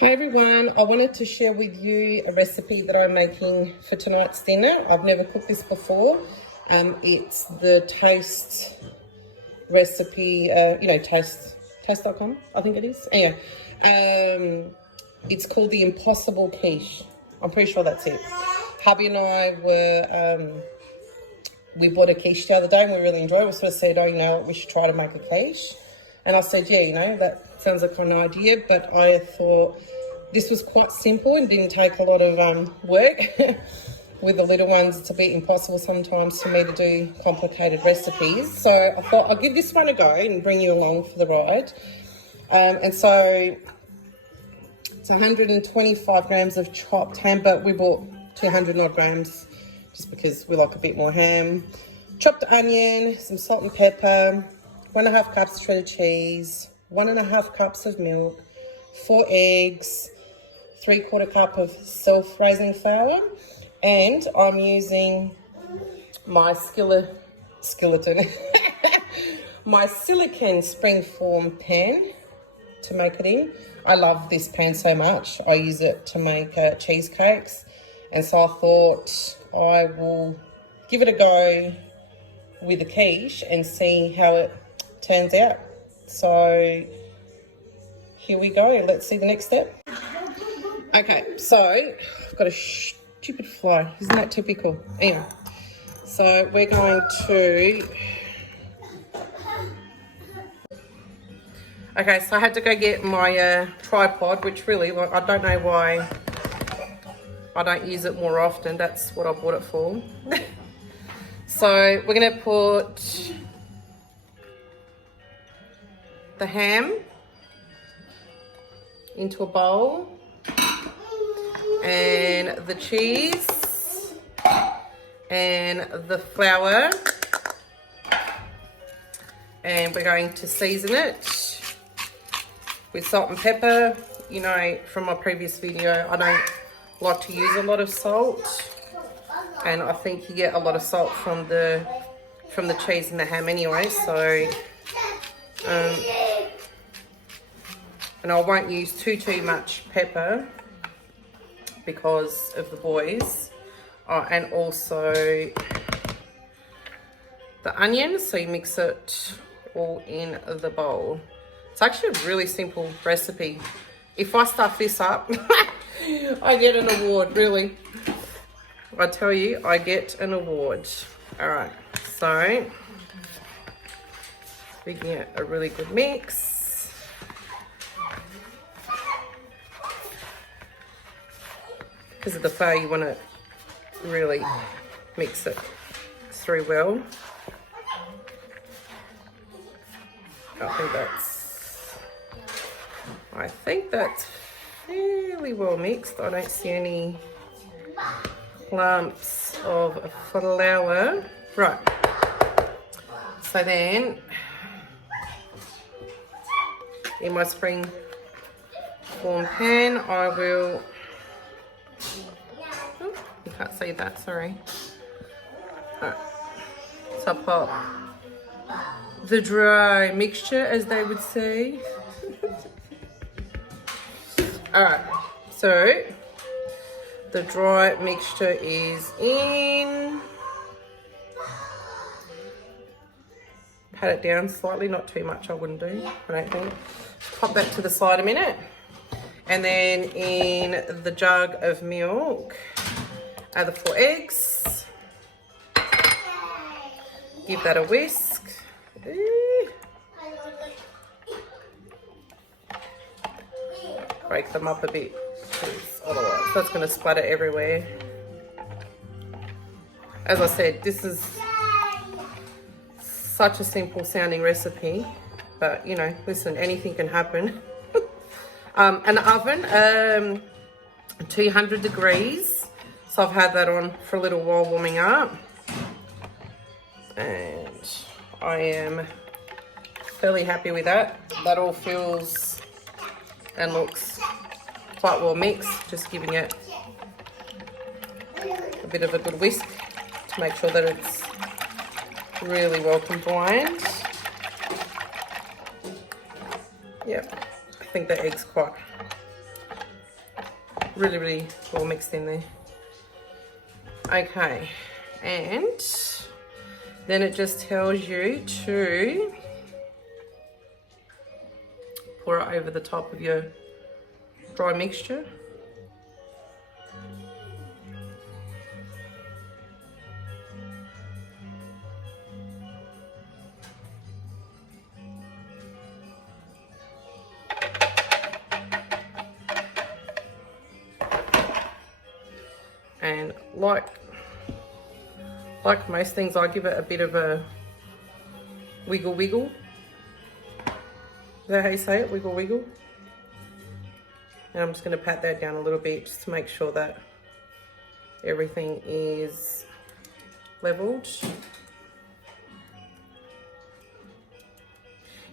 Hi everyone, I wanted to share with you a recipe that I'm making for tonight's dinner. I've never cooked this before. It's the toast recipe, toast.com, I think it is. Anyway, it's called the Impossible Quiche. I'm pretty sure that's it. Hubby and I we bought a quiche the other day and we really enjoyed it. We sort of said, we should try to make a quiche. And I said, that sounds like an idea, but I thought this was quite simple and didn't take a lot of work. With the little ones, it's a bit impossible sometimes for me to do complicated recipes. So I thought I'll give this one a go and bring you along for the ride. And so it's 125 grams of chopped ham, but we bought 200 odd grams just because we like a bit more ham. Chopped onion, some salt and pepper, 1.5 cups shredded cheese, 1.5 cups of milk, 4 eggs, 3/4 cup of self-raising flour, and I'm using my skeleton, my silicone springform pan to make it in. I love this pan so much. I use it to make cheesecakes, and so I thought I will give it a go with the quiche and see how it turns out. So here we go. Let's see the next step. Okay, so I've got a stupid fly. Isn't that typical? Anyway, so we're going to... Okay, so I had to go get my tripod, which really, I don't know why I don't use it more often. That's what I bought it for. So we're going to put the ham into a bowl and the cheese and the flour, and we're going to season it with salt and pepper. You know, from my previous video, I don't like to use a lot of salt, and I think you get a lot of salt from the cheese and the ham anyway, so and I won't use too much pepper because of the boys, and also the onions, so you mix it all in the bowl. It's actually a really simple recipe. If I stuff this up, I get an award, really. I tell you, I get an award. All right, so we get a really good mix. Because of the flour, you want to really mix it through well. I think that's fairly well mixed. I don't see any lumps of flour. Right. So then, in my spring form pan, I will... You can't see that, sorry. Alright. So I pop the dry mixture, as they would say. Alright, so the dry mixture is in. Pat it down slightly, not too much, I wouldn't do, I don't think. Pop that to the side a minute. And then in the jug of milk, add the 4 eggs. Give that a whisk. Break them up a bit, otherwise that's going to splatter everywhere. As I said, this is such a simple sounding recipe, but you know, listen, anything can happen. An oven, 200 degrees. So I've had that on for a little while warming up. And I am fairly happy with that. That all feels and looks quite well mixed. Just giving it a bit of a good whisk to make sure that it's really well combined. Yep, I think the egg's quite Really, really all mixed in there. Okay, and then it just tells you to pour it over the top of your dry mixture. And like most things, I give it a bit of a wiggle. Is that how you say it? Wiggle. And I'm just going to pat that down a little bit just to make sure that everything is leveled.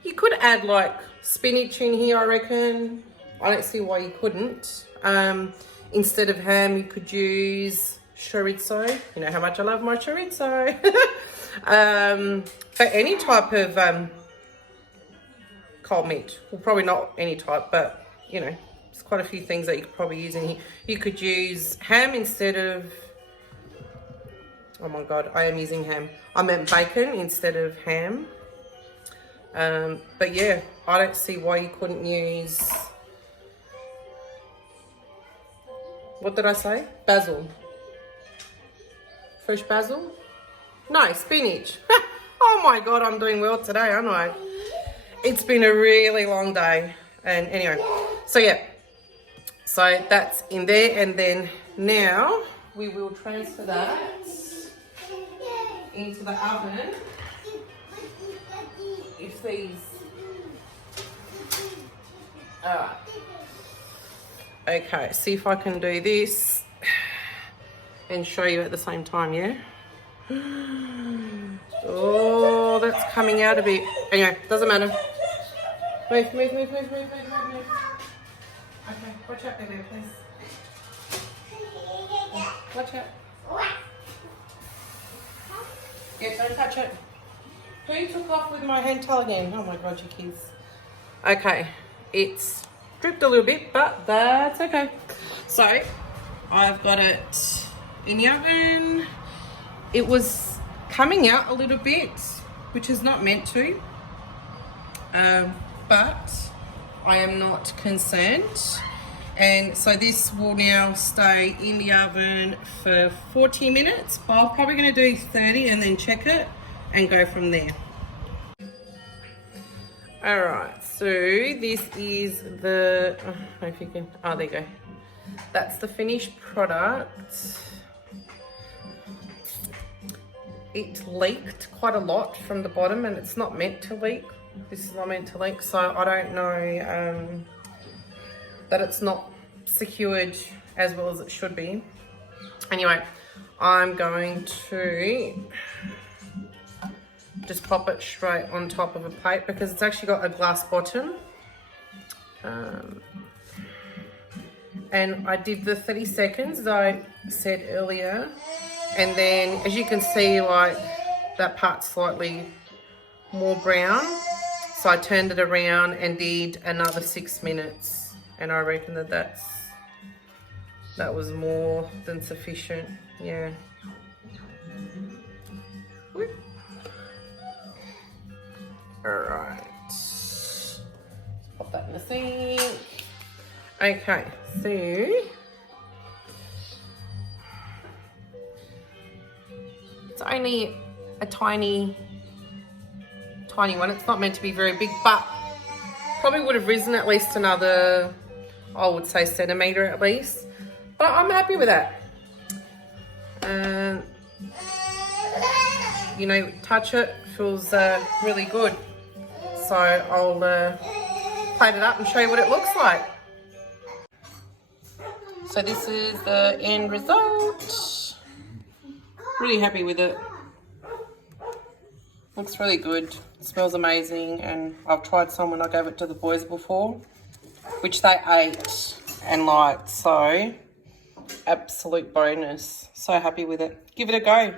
You could add like spinach in here, I reckon. I don't see why you couldn't. Instead of ham, you could use chorizo. You know how much I love my chorizo. For any type of cold meat. Well, probably not any type, but you know, there's quite a few things that you could probably use in here. You could use ham instead of, oh my God, I am using ham. I meant bacon instead of ham. But yeah, I don't see why you couldn't use, what did I say? Basil. Fresh basil? No, spinach. Oh my God, I'm doing well today, aren't I? It's been a really long day. And anyway, so yeah. So that's in there. And then now we will transfer that into the oven. If these... Alright. Okay, see if I can do this and show you at the same time, yeah? Oh, that's coming out a bit. Anyway, doesn't matter. Move. Okay, watch out there, please. Watch out. Yeah, don't touch it. Who took off with my hand towel again? Oh my God, you kids. Okay, it's dripped a little bit, but that's okay. So, I've got it in the oven. It was coming out a little bit, which is not meant to, but I am not concerned. And so this will now stay in the oven for 40 minutes, but I'm probably going to do 30 and then check it and go from there. All right, so this is the, I don't know if you can, oh, there you go. That's the finished product. It leaked quite a lot from the bottom and it's not meant to leak. This is not meant to leak, so I don't know that it's not secured as well as it should be. Anyway, I'm going to just pop it straight on top of a plate because it's actually got a glass bottom. And I did the 30 seconds as I said earlier. And then as you can see, like that part's slightly more brown. So I turned it around and did another 6 minutes. And I reckon that was more than sufficient. Yeah. Whoop. All right. Pop that in the sink. Okay, so it's only a tiny one. It's not meant to be very big, but probably would have risen at least another, I would say, centimetre at least. But I'm happy with that. You know, touch it, feels really good. So I'll plate it up and show you what it looks like. So this is the end result. Really happy with it. Looks really good. It smells amazing, and I've tried some when I gave it to the boys before, which they ate and liked, so absolute bonus. So happy with it. Give it a go.